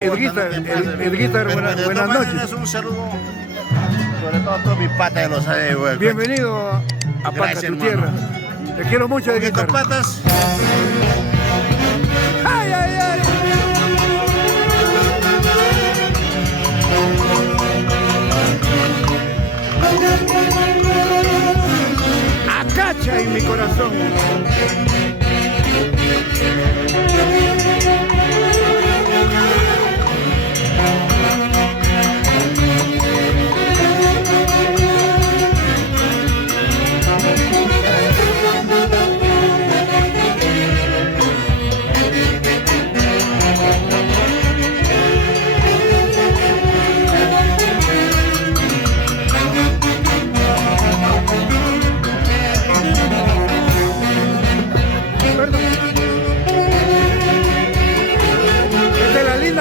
Edguita, buenas noches. Un saludo, sobre todo a todos mis patas de los güey. Bienvenido a Paca, tu tierra. Te quiero mucho, Edguita. Patas. ¡Ay, ay, ay! Acacha en mi corazón.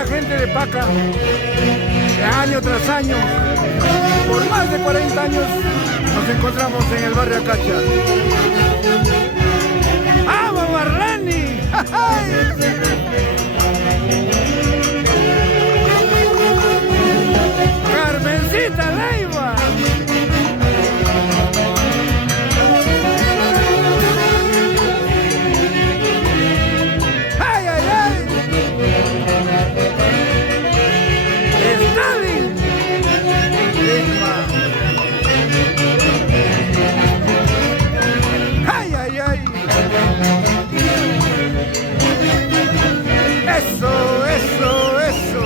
Gente de Paca, de año tras año, por más de 40 años, nos encontramos en el barrio Acacha. ¡Vamos, Marleni! ¡Carmencita Leiva! ¡Ay, ay, ay! ¡Eso, eso, eso!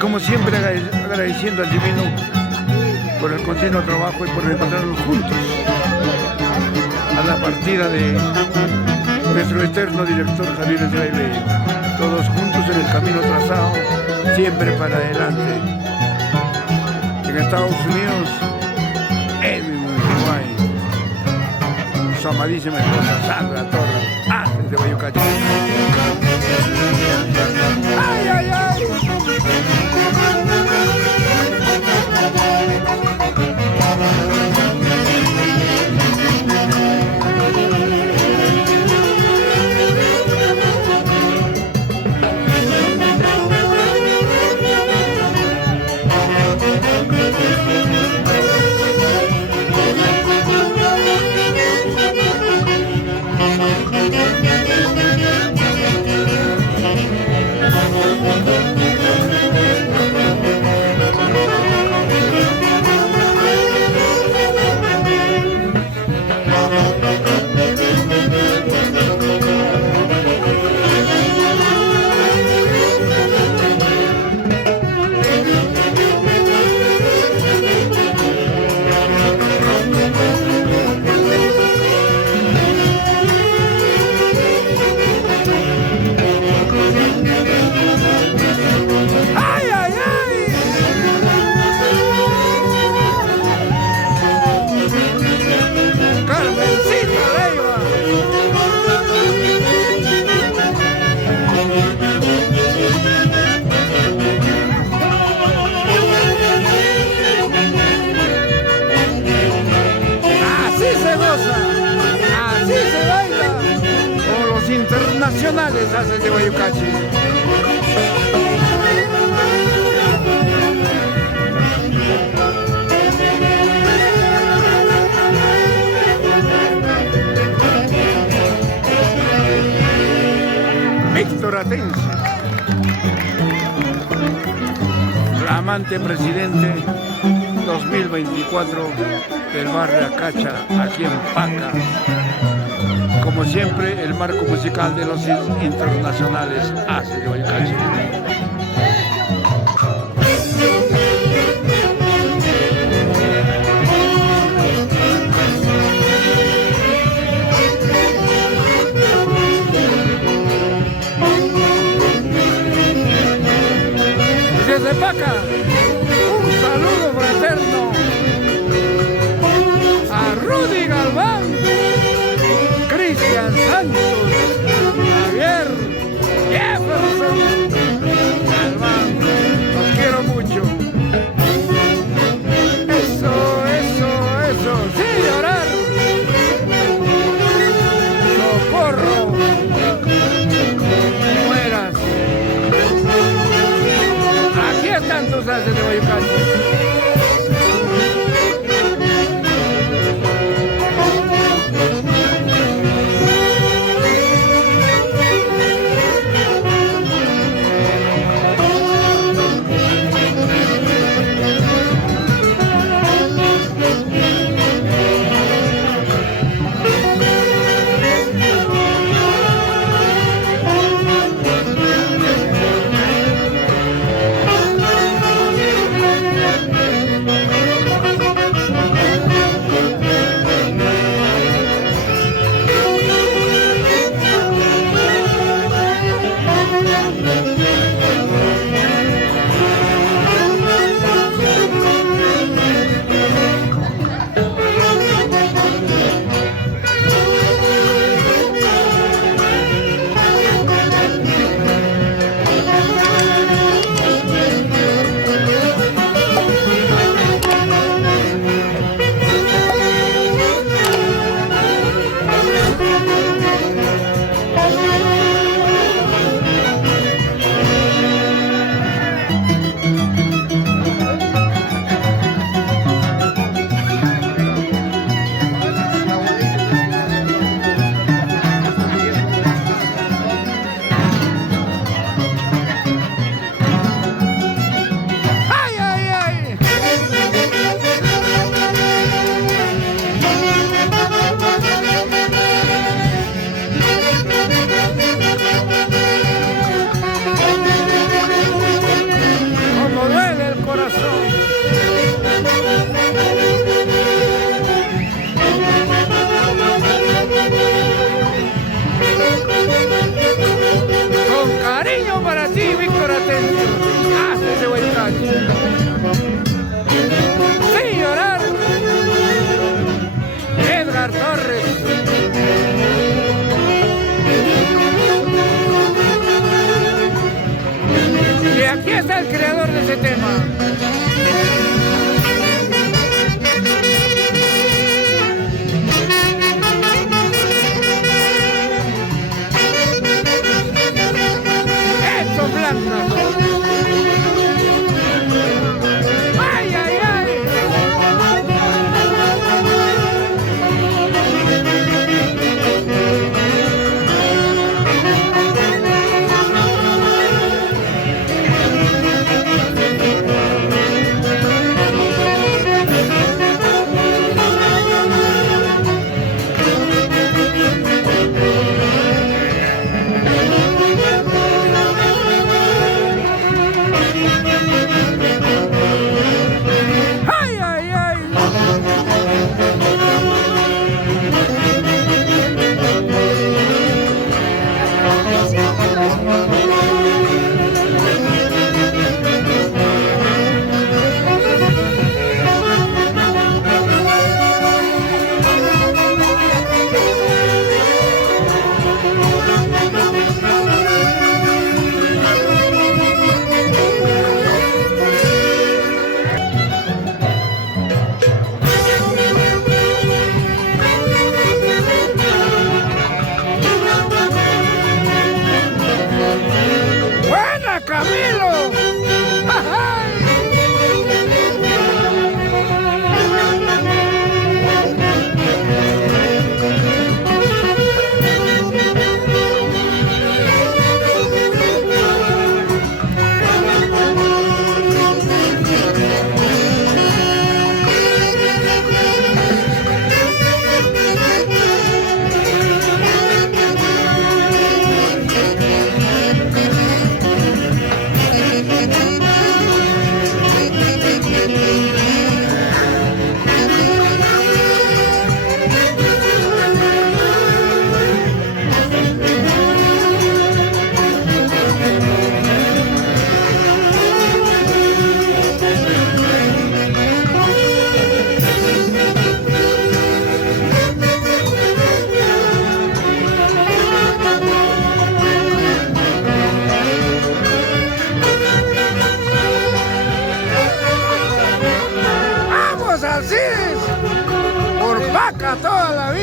Como siempre, agradeciendo al Divino por el continuo trabajo y por encontrarnos juntos a la partida de nuestro eterno director Javier Israel. Todos juntos en el camino trazado, siempre para adelante. En Estados Unidos, en Uruguay, su amadísima esposa Sandra Torres, desde Bayucachi. ¡Ay, ay, ay! Internacionales hacen de Bayucachi. Víctor Atencio, flamante presidente 2024 del barrio Acacha, aquí en Paca. Como siempre, el marco musical de los internacionales hace de Bayucachi. Desde Paca, un saludo fraterno a Rudy Galván.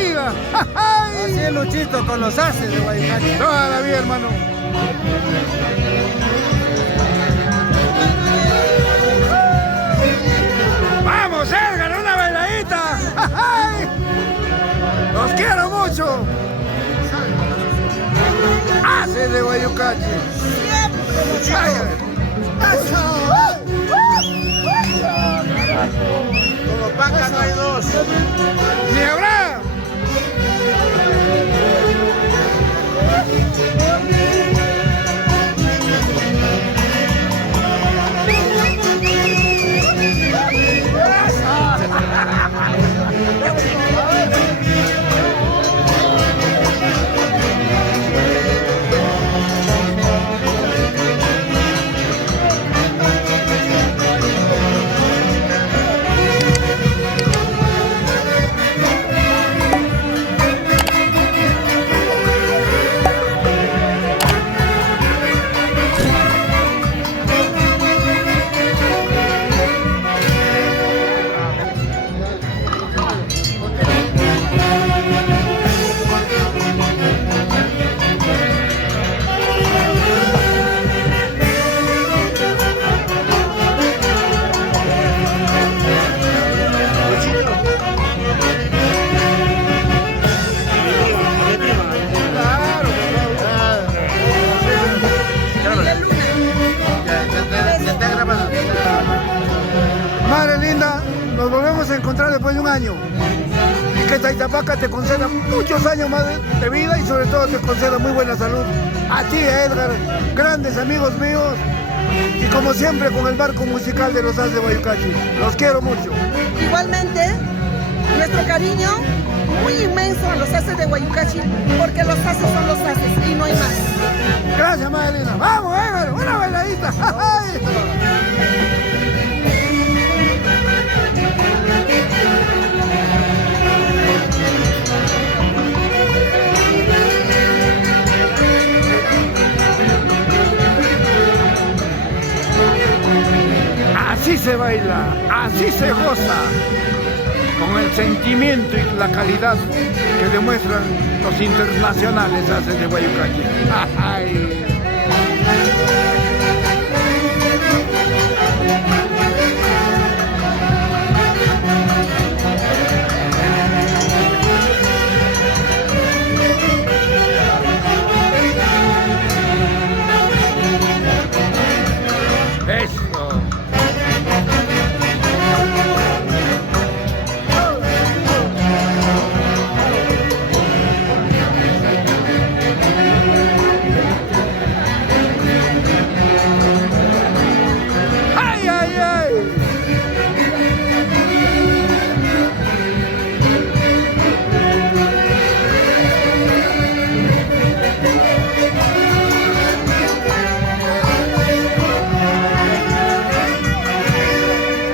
vida. Así es, Luchito, con los haces de Guaycachi. Toda la vida, hermano. ¡Vamos, Edgar! ¡Una bailadita! ¡Los quiero mucho! Haces de Guaycachi. Como Paca no hay dos. ¡Ni habrá! Madre linda, nos volvemos a encontrar después de un año. Y que Taitapaca te conceda muchos años más de vida y sobre todo te conceda muy buena salud. A ti, Edgar, grandes amigos míos. Y como siempre con el barco musical de los Haces de Guaycachi. Los quiero mucho. Igualmente, nuestro cariño muy inmenso a los Haces de Guaycachi, porque los Haces son los Haces y no hay más. Gracias, madre linda. Vamos, Edgar, una bailadita. Así se baila, así se goza, con el sentimiento y la calidad que demuestran los internacionales Haces de Guaycachi.